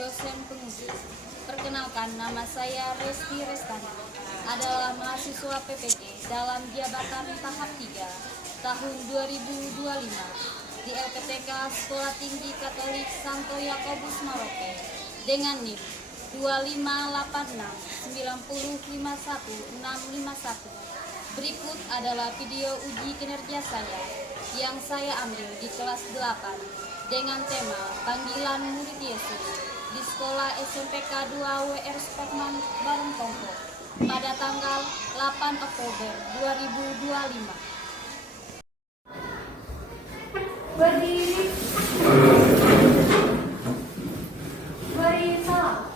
dosen penguji. Perkenalkan, nama saya Resti Restani, adalah mahasiswa PPG dalam jabatan tahap 3 tahun 2025 di LPTK Sekolah Tinggi Katolik Santo Yakobus Maroke dengan NIM 25869051651. Berikut adalah video uji kinerja saya yang saya ambil di kelas 8 dengan tema Panggilan Murid Yesus di Sekolah SMPK 2 WR Spokman Barongkongko pada tanggal 8 Oktober 2025. Berdiri. Beri salam.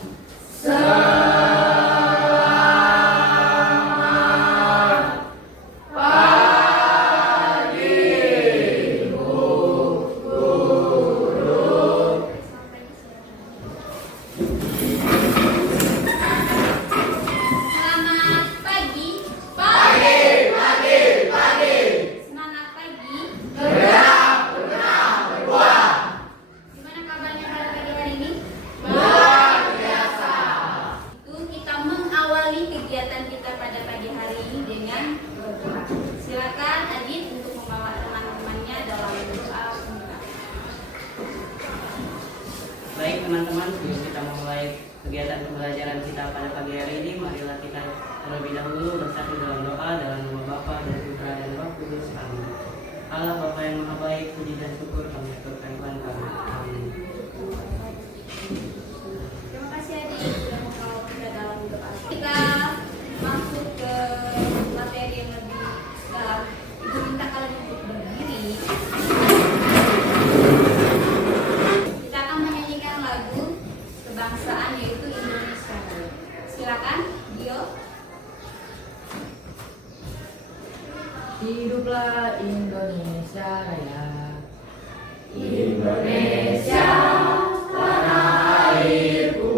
Kegiatan kita pada pagi hari ini dengan berdoa. Silakan Adit untuk membawa teman-temannya dalam doa pembuka. Baik teman-teman, sebelum kita memulai kegiatan pembelajaran kita pada pagi hari ini, marilah kita terlebih dahulu bersatu dalam doa dalam nama Bapa dan Putra dan Roh Kudus. Amin. Allah Bapa yang Maha Baik, puji dan syukur kami aturkan Tuhan kami. Amin. Terima kasih Adit sudah membawa kita dalam doa. Kita masuk ke materi yang lebih dalam. Ibu minta kalian untuk berdiri. Kita akan menyanyikan lagu kebangsaan yaitu Indonesia. Silakan, Dio. Hiduplah Indonesia Raya. Indonesia, tanah airku,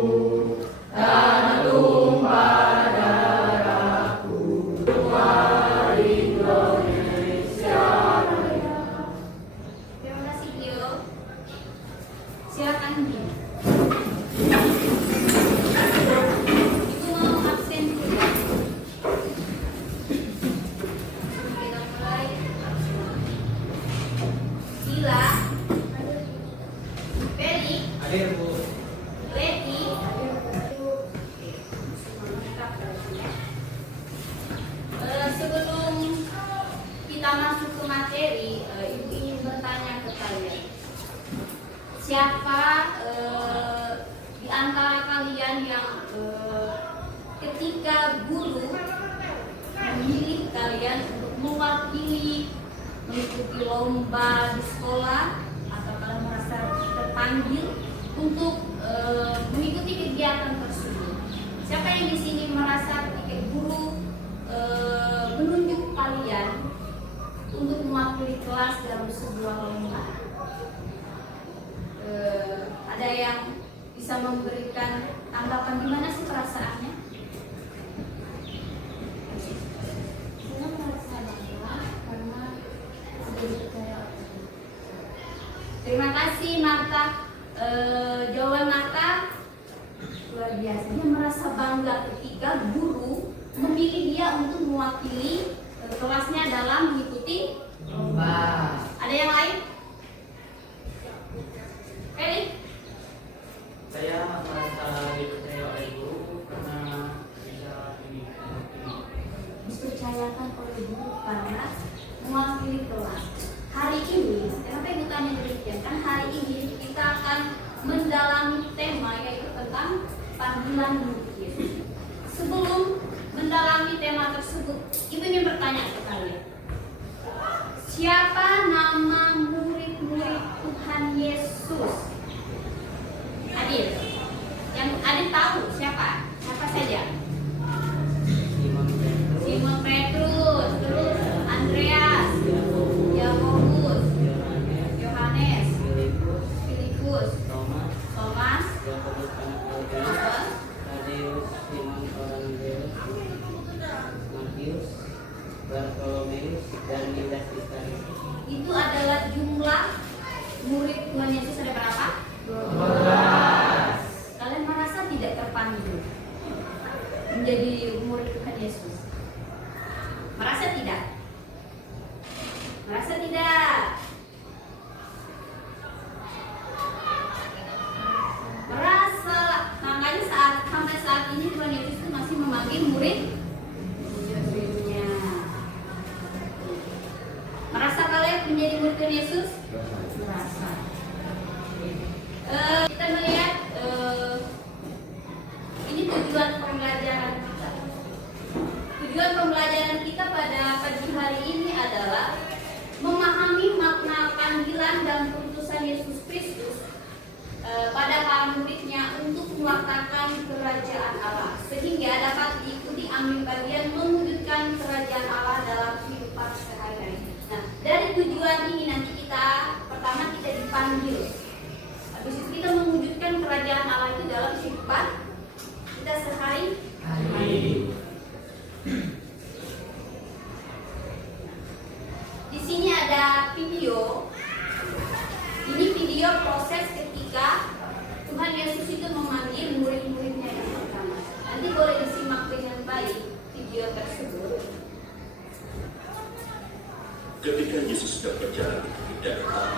tanah tumpah darahku. Hiduplah Indonesia Raya. Terima kasih, Dio. Silakan, Dio. Ibu mau absen dulu ya. Kita mulai. Sila. Feli. Hadir Bu. Leti. Sebelum kita masuk ke materi, Ibu ingin bertanya ke kalian. Siapa di antara kalian yang ketika guru memilih kalian untuk mewakili mengikuti lomba di sekolah atau kalian merasa terpanggil untuk mengikuti kegiatan tersebut? Siapa yang di sini merasa ketika guru menunjuk kalian untuk mewakili kelas dalam sebuah lomba? Ada yang bisa memberikan tanggapan gimana sih perasaannya? Saya merasa bangga karena sudah dipercaya. Terima kasih Marta. Jawaban Marta luar biasa. Dia merasa bangga ketika guru memilih dia untuk mewakili kelasnya dalam mengikuti lomba. Ada yang lain? Feli? Saya merasa dipercaya oleh guru karena bisa Dipercayakan oleh guru karena mewakili kelas. Hari ini, kenapa Ibu tanya demikian? Kan hari ini kita akan mendalami tema yaitu tentang panggilan murid Yesus. Sebelum mendalami tema tersebut, Ibu ingin bertanya ke kalian. Siapa nama murid-murid Tuhan Yesus? Adit. Yang Adit tahu siapa? Siapa saja? Simon Petrus, terus Andreas, Yakobus, Yohanes, Filipus, Thomas, Tadeus, Simon Cornelius, Matius, Bartolomeus, dan Yudas Iskariot. Itu adalah jumlah murid Tuhan Yesus ada berapa? 12. memanggil murid muridnya. Merasa kalian menjadi murid Yesus? Merasa. Kita melihat ini tujuan pembelajaran kita. Tujuan pembelajaran kita pada pagi hari ini adalah memahami makna panggilan dan keputusan Yesus Kristus pada para muridnya untuk mewartakan kerajaan Allah, sehingga dapat diikuti ambil bagian mewujudkan kerajaan Allah dalam kehidupan sehari-hari. Nah, dari tujuan ini nanti pertama kita dipanggil. Habis itu kita mewujudkan kerajaan Allah itu dalam kehidupan kita sehari-hari. Di sini ada video. Ini video proses ketika Tuhan Yesus itu memanggil murid-muridnya yang pertama. Nanti boleh disimak dengan baik video tersebut. Ketika Yesus sedang berjalan di daerah,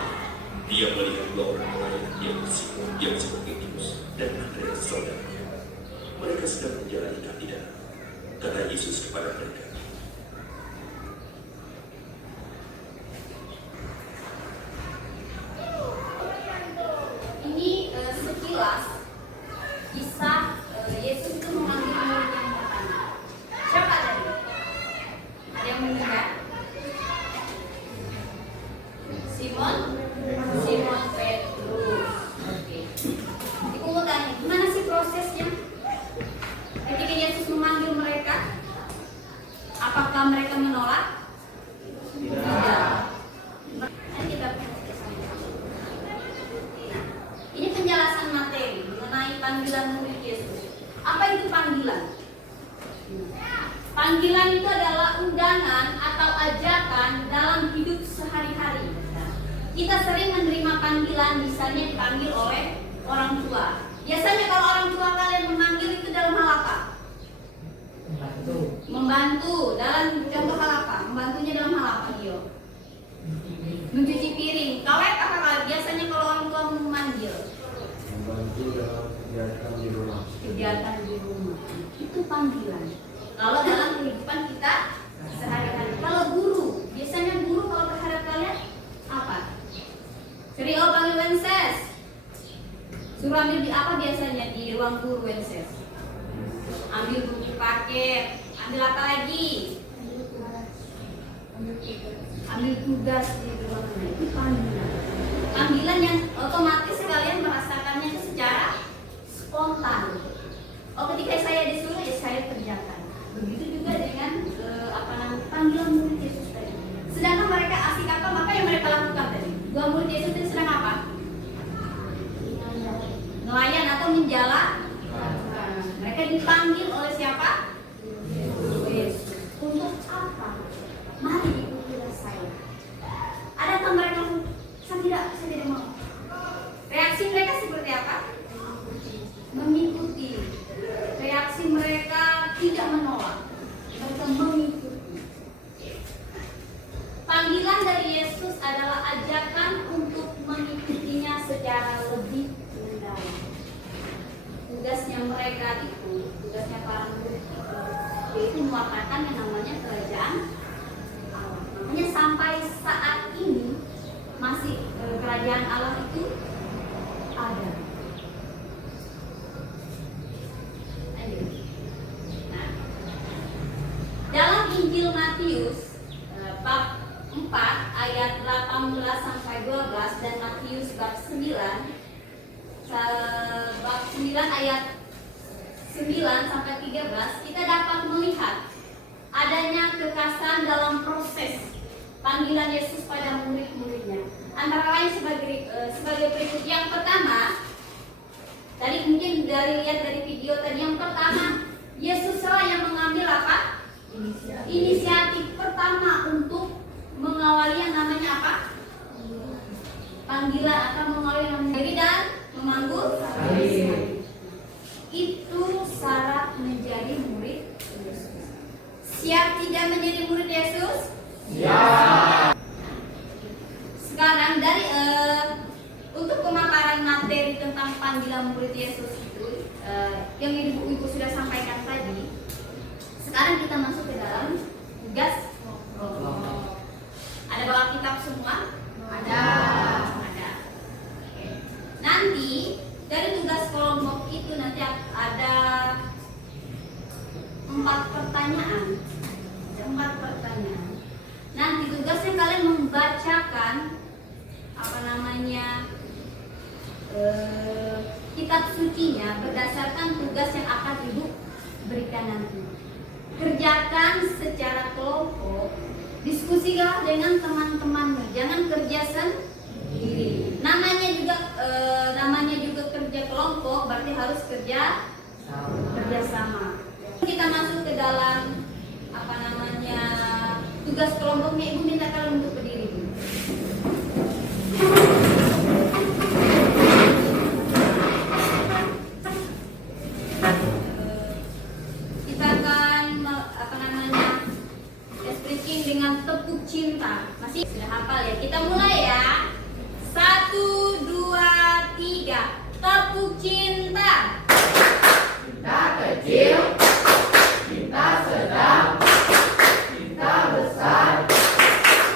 dia melihat dua orang yang disebut Petrus dan Andreas saudaranya. Mereka sedang menjalani kaki dalam. Kata Yesus kepada mereka, Ini sekilas kisah Yesus itu memanggil murid yang pertama. Siapa tadi? Ada yang mendengar? Simon Petrus. Oke. Ibu mau tanya, gimana sih prosesnya? Ketika Yesus memanggil mereka, apakah mereka menolak? Tidak. Mari kita ini penjelasan materi mengenai panggilan murid Yesus. Apa itu panggilan? Panggilan itu adalah undangan atau ajakan dalam hidup sehari-hari. Kita sering menerima panggilan, misalnya dipanggil oleh orang tua. Biasanya kalau orang tua kalian memanggil itu dalam hal apa? Membantu. Dalam contoh hal apa? Membantunya dalam hal apa, Dio? Mencuci piring. Kalian apa kalian? Biasanya kalau orang tua memanggil? Membantu dalam kegiatan di rumah. Kegiatan di rumah. Itu panggilan. Kalau dalam kehidupan kita sehari-hari. Kalau guru, biasanya guru kalau terhadap kalian apa? Rio panggil Wenses. Suruh ambil di apa biasanya di ruang guru Wenses? Ambil buku paket. Ambil apa lagi? Ambil tugas di ruang guru. Itu panggilan. Panggilan yang otomatis kalian merasakannya itu secara spontan. Oh, ketika saya disuruh ya saya kerjakan. Begitu juga dengan panggilan murid Yesus tadi. Sedangkan mereka asik apa, maka yang mereka lakukan tadi. Dua murid Yesus itu sedang apa? Nelayan atau menjalankan. Mereka dipanggil oleh siapa? Yesus. Untuk apa? Mari ikutilah saya. Adakah mereka saya tidak mau? Reaksi mereka seperti apa? Mengikuti. Reaksi mereka tidak menolak. Mereka mengikuti. Panggilan dari Yesus adalah ajakan untuk mengikutinya secara lebih mendalam. Tugasnya mereka itu, tugasnya para murid itu, yaitu mewartakan yang namanya kerajaan Allah. Makanya sampai saat ini masih kerajaan Allah itu ada. Nah, dalam Injil Matius bab 4 ayat 18 sampai 12 dan Matius bab 9 ayat 9 sampai 13 kita dapat melihat adanya kekhasan dalam proses panggilan Yesus pada murid-muridnya. Antara lain sebagai berikut. Yang pertama, tadi mungkin lihat dari video tadi, yang pertama Yesus lah yang mengambil apa? Inisiatif pertama untuk mengawali yang namanya apa? Panggilan atau mengawali yang namanya diri dan memanggul. Itu syarat menjadi murid Yesus. Siap tidak menjadi murid Yesus? Ya. Sekarang dari untuk pemaparan materi tentang panggilan murid Yesus itu yang ibu-ibu sudah sampaikan tadi, Sekarang kita masuk ke dalam tugas kelompok. Ada bawa kitab semua? Ada. Oke. Nanti dari tugas kelompok itu nanti ada 4 pertanyaan. Ada 4 pertanyaan. Nanti tugasnya kalian membacakan kitab sucinya berdasarkan tugas yang akan ibu berikan nanti. Kerjakan secara kelompok, diskusilah dengan teman-temanmu, jangan kerja sendiri. Namanya juga kerja kelompok, berarti harus kerja sama. Kita masuk ke dalam tugas kelompoknya, ibu minta kalian untuk berdiri dulu. Kita akan speaking dengan tepuk cinta. Masih sudah hafal ya? Kita mulai ya. 1, 2, 3. Tepuk cinta. Cinta kecil, cinta sedang, cinta besar,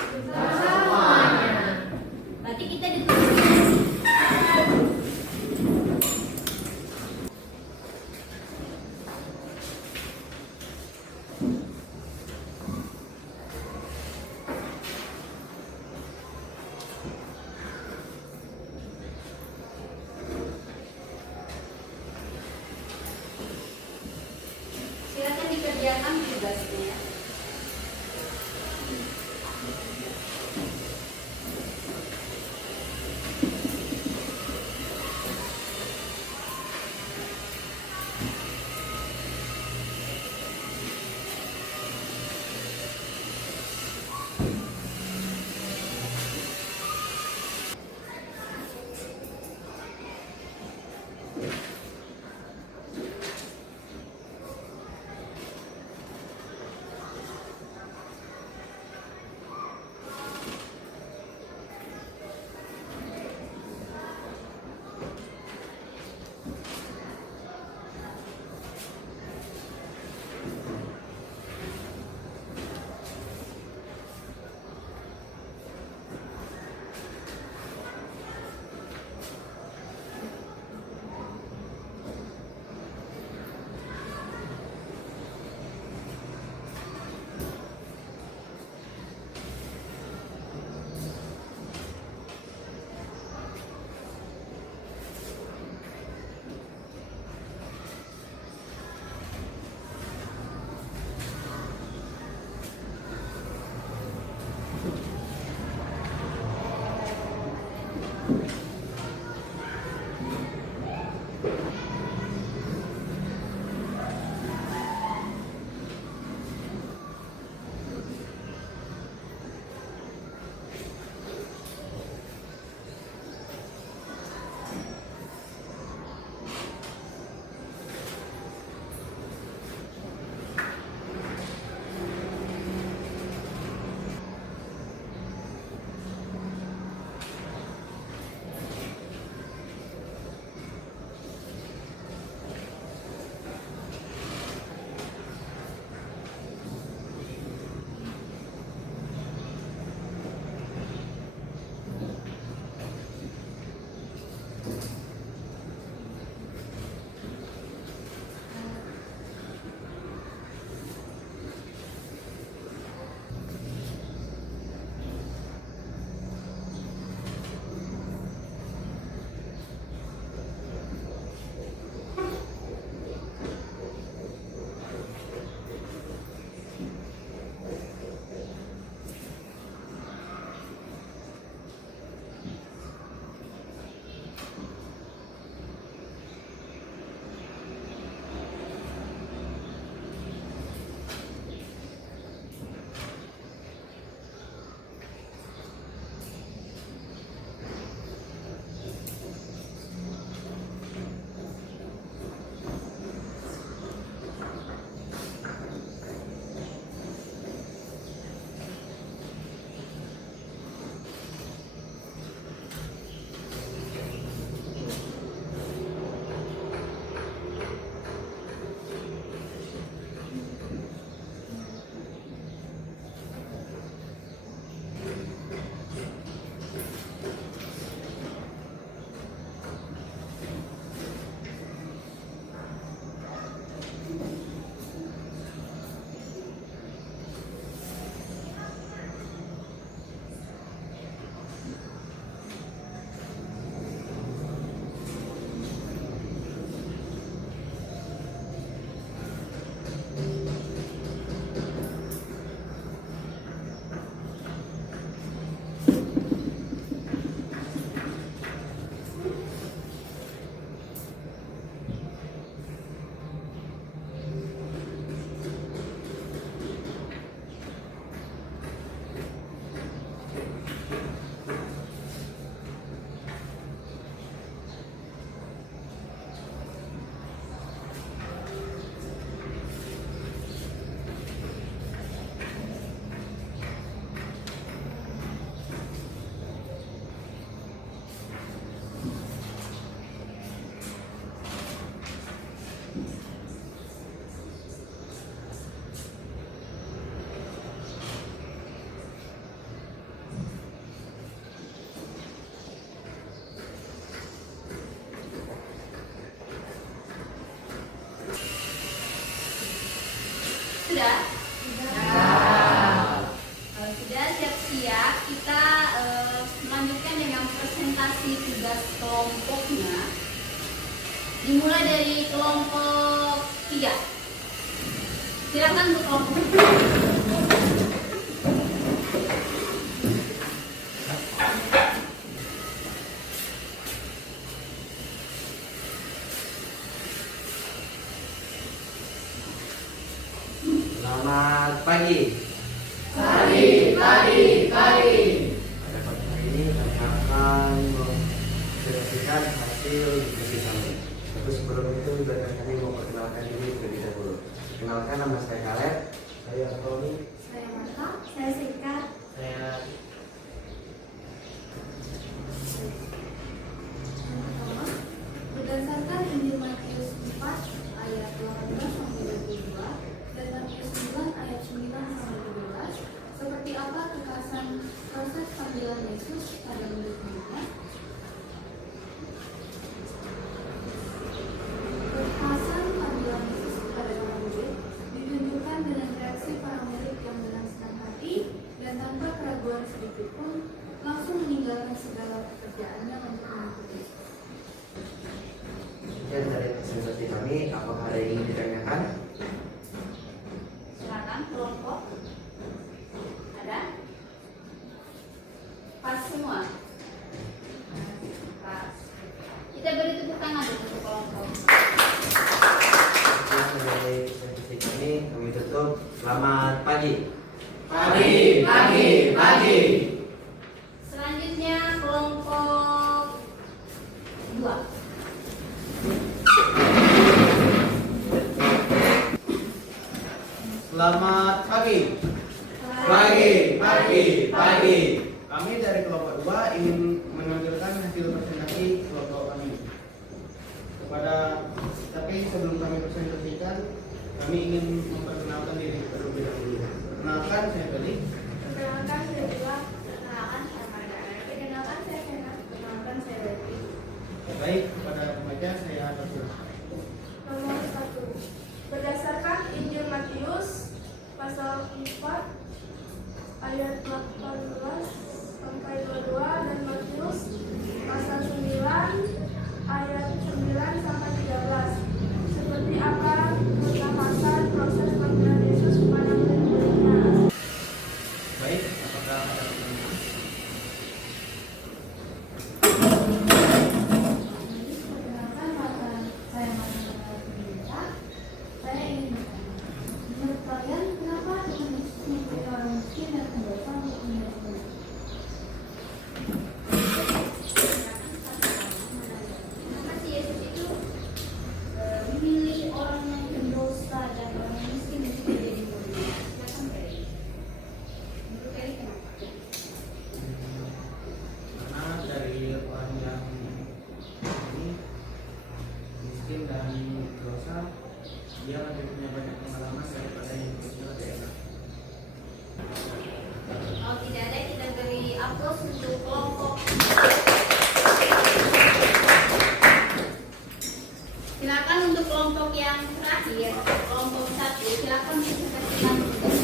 cinta semuanya. Berarti kita ditulis. Silakan dikerjakan tugasnya ya. Sudah? Kalau sudah siap-siap, kita melanjutkan dengan presentasi tugas kelompoknya. Dimulai dari kelompok 3. Silakan untuk kelompok 3. Selamat pagi. Pagi. Pada pagi hari ini kami akan mempresentasikan hasil diskusi kami. Tapi sebelum itu biarkan kami memperkenalkan diri terlebih dahulu. Kenalkan, nama saya Kaleb. Saya Tony. Saya Marta, saya Sika. Saya Pertama, berdasarkan Injil Matius 4 ayat 18 sampai 22 dan Matius 9 ayat 9 sampai 12, seperti apa kekhasan proses panggilan Yesus pada murid-muridnya? Kekhasan panggilan Yesus kepada para murid ditunjukkan dengan reaksi para murid yang dengan senang hati dan tanpa keraguan sedikit pun langsung meninggalkan segala pekerjaannya untuk mengikuti Yesus. Sekian dari presentasi kami. Apakah ada yang ingin ditanyakan? Silakan kelompok. Ada? Pas semua. Pas. Kita beri tepuk tangan dulu untuk kelompok. Sekian dari presentasi kami tutup. Selamat pagi. Pagi. Selanjutnya kelompok 2. Selamat pagi. Pagi. Kami dari kelompok 2 ingin menampilkan hasil presentasi kelompok kami. Tapi sebelum kami presentasikan, kami ingin memperkenalkan diri terlebih dahulu. Perkenalkan, saya Feli. Perkenalkan saya Bila. Perkenalkan saya Marga. Perkenalkan saya Kena. Perkenalkan saya Betty. Baik, kepada pembaca saya atur. Nomor 1. Berdasarkan Injil Matius pasal 4 ayat 18 sampai 22 dan Matius pasal 9 ayat 9 sampai 13. Seperti apa kekhasan proses panggilan Yesus kepada murid-muridnya? Baik, apakah ada pertanyaan? Perkenalkan saya Marga. Saya ingin bertanya, menurut kalian kenapa Tuhan Yesus memilih orang miskin dan pendosa untuk menjadi murid? Kenapa sih Yesus itu memilih orang yang pendosa dan orang yang miskin untuk menjadi murid? Silakan Ferry. Menurut Ferry kenapa? Karena dari orang yang ini miskin dan dosa, dia lebih punya banyak pengalaman daripada yang kecil daerah. Kalau tidak ada, kita beri aplaus untuk kelompok. Silakan untuk kelompok yang terakhir, kelompok 1. Silakan presentasikan tugas.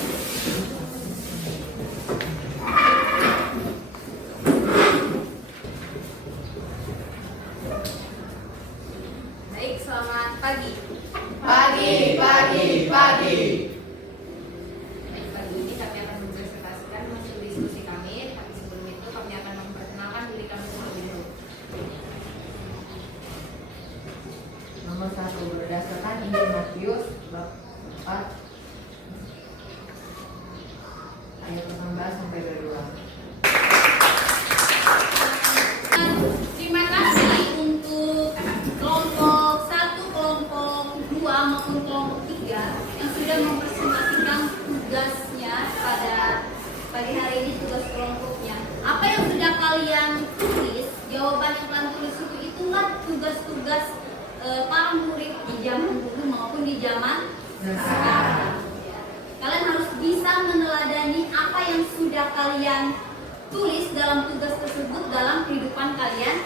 Baik, selamat pagi. Pagi. Baik, pagi ini kami akan mempresentasikan hasil diskusi kami, tapi sebelum itu kami akan memperkenalkan diri kami terlebih dahulu. Nomor 1. Berdasarkan Injil Matius bab 4 ayat 18 sampai 22. Terima kasih untuk kelompok 1, kelompok 2 maupun kelompok 3 yang sudah mempresentasikan tugasnya pada pagi hari ini, tugas kelompoknya. Apa yang sudah kalian tulis, jawaban yang kalian tulis itulah tugas-tugas para murid di zaman dulu maupun di zaman sekarang. Kalian harus bisa meneladani apa yang sudah kalian tulis dalam tugas tersebut dalam kehidupan kalian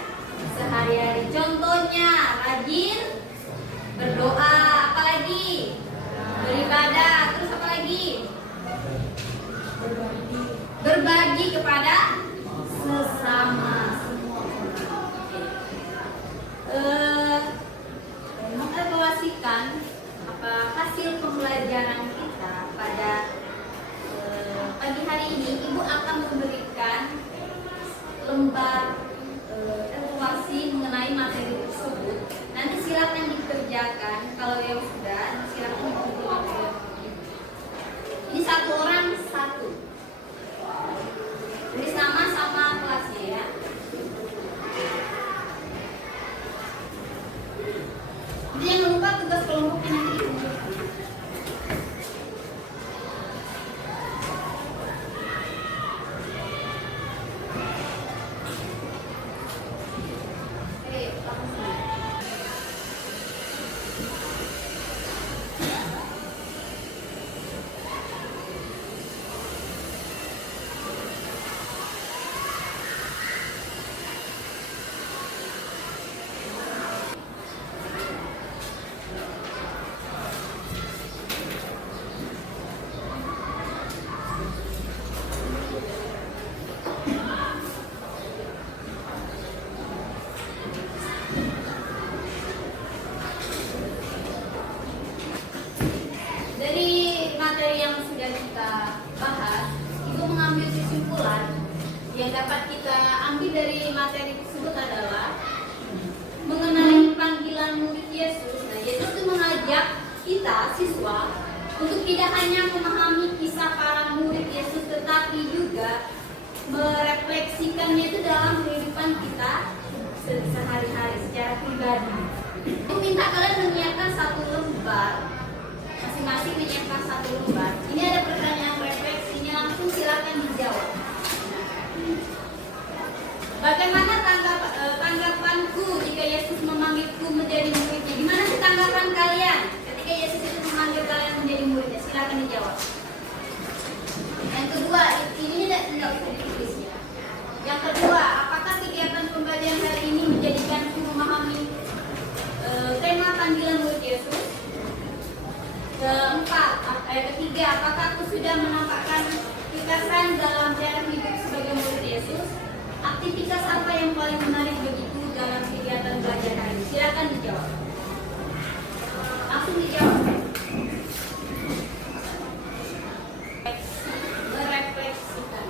sehari-hari. Contohnya rajin berdoa, apalagi beribadah, terus apa lagi? mengevaluasikan hasil pembelajaran kita pada pagi hari ini. Ibu akan memberikan lembar evaluasi mengenai materi tersebut. Nanti silakan dikerjakan. Kalau yang sudah, silakan dikerjakan. Ini satu orang satu. Jadi sama-sama kelasnya ya. Jadi jangan lupa tugas kelompoknya nanti dikumpulkan. Oke, langsung. Dari materi yang sudah kita bahas, Ibu mengambil kesimpulan yang dapat kita ambil dari materi tersebut adalah mengenai panggilan murid Yesus. Nah, Yesus itu mengajak kita siswa untuk tidak hanya memahami kisah para murid Yesus, tetapi juga merefleksikannya itu dalam kehidupan kita sehari-hari secara pribadi. Aku minta kalian menyiapkan satu lembar, masing-masing menyiapkan satu lembar. Ini ada pertanyaan refleksinya, langsung silakan dijawab. Bagaimana tanggapanku jika Yesus memanggilku menjadi muridnya? Gimana sih tanggapan kalian ketika Yesus itu memanggil kalian menjadi muridnya? Silakan dijawab. Yang kedua, ini tidak usah ditulis ya. Yang kedua, apakah kegiatan pembelajaran hari ini menjadikanku memahami tema panggilan murid Yesus? Ketiga, apakah aku sudah menampakkan kekerasan dalam cara hidup sebagai murid Yesus? Aktivitas apa yang paling menarik begitu dalam kegiatan belajar hari ini? Silakan dijawab. Langsung dijawab. Merefleksikan.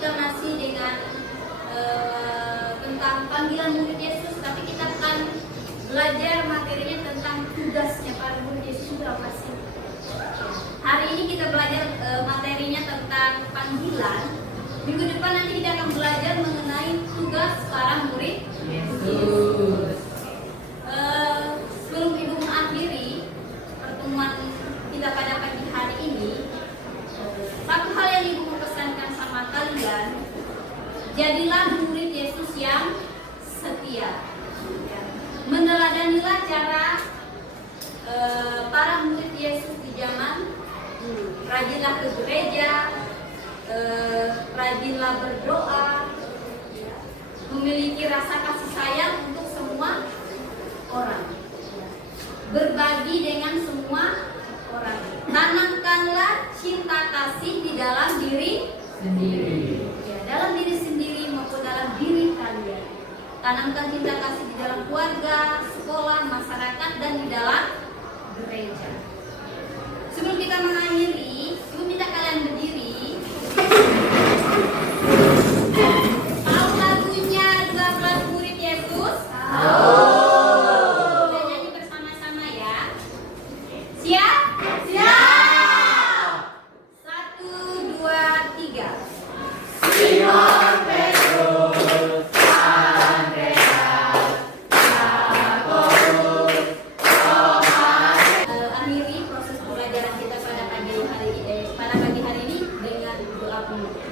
kita masih dengan tentang panggilan murid Yesus, tapi kita akan belajar materinya tentang tugasnya para murid Yesus itu apa sih. Hari ini kita belajar materinya tentang panggilan. Minggu depan nanti kita akan belajar mengenai tugas para murid Yesus. Sebelum Ibu mengakhiri pertemuan kita pada pagi hari ini, satu hal yang Ibu mau pesankan sama kalian, jadilah murid Yesus yang setia. Meneladanilah cara para murid Yesus di zaman dulu. Rajinlah ke gereja, rajinlah berdoa, memiliki rasa kasih sayang untuk semua orang, berbagi dengan semua orang. Tanamkanlah cinta kasih di dalam diri Sendiri. ya, dalam diri sendiri maupun dalam diri kalian. Tanamkan cinta kasih di dalam keluarga, sekolah, masyarakat, dan di dalam gereja. Sebelum kita mengakhiri, Ibu minta kalian berdiri. Tahu lagunya 12 murid Yesus? Tahu. Kita nyanyi bersama-sama ya. Siap? Siap. 1, 2, 3. Simon Petrus, Akhiri proses pembelajaran kita pada pagi hari ini dengan doa penutup.